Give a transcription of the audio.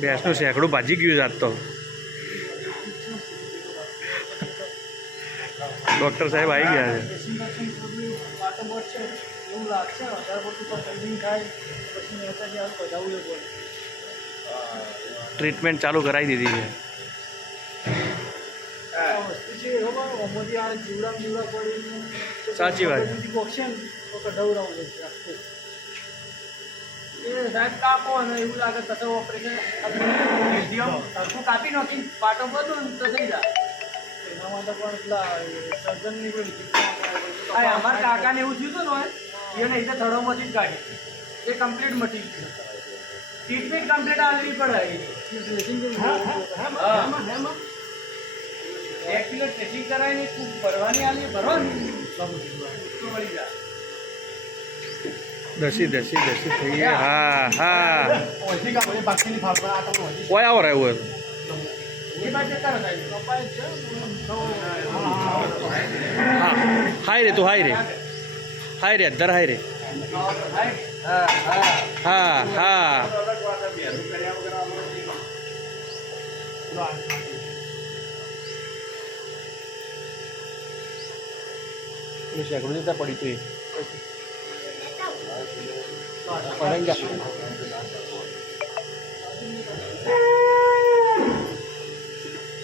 ભેંસનું શેકડું ભાજી ગયું જાત તો ડૉક્ટર સાહેબ આવી ગયા છે. ટ્રીટમેન્ટ ચાલુ કરાવી દીધી છે. સાચી વાત. સાહેબ કાપો અને એવું લાગે તો ઓપરેશન કાપી નાખી પાટો બધું તો થઈ જાય. એના માટે પણ પેલા સર્જનની અમારા કાકાને એવું થયું હતું ને એને એટલે થડોમાંથી જ કાઢી એ કમ્પ્લીટ મટી ગયું. ટ્રીટમેન્ટ કમ્પ્લીટ આવવી પડે. એક કિલો ટેસ્ટિંગ કરાવીને ખૂબ ભરવાની આવી ભરવાની મળી જાય. દસી થઈ ગયા. હા હા ઓય આવો રહ્યું હા હાય રે તું હાય રે અધર હાય રે હા હા શેકડું જતા પડી તું પડેંગા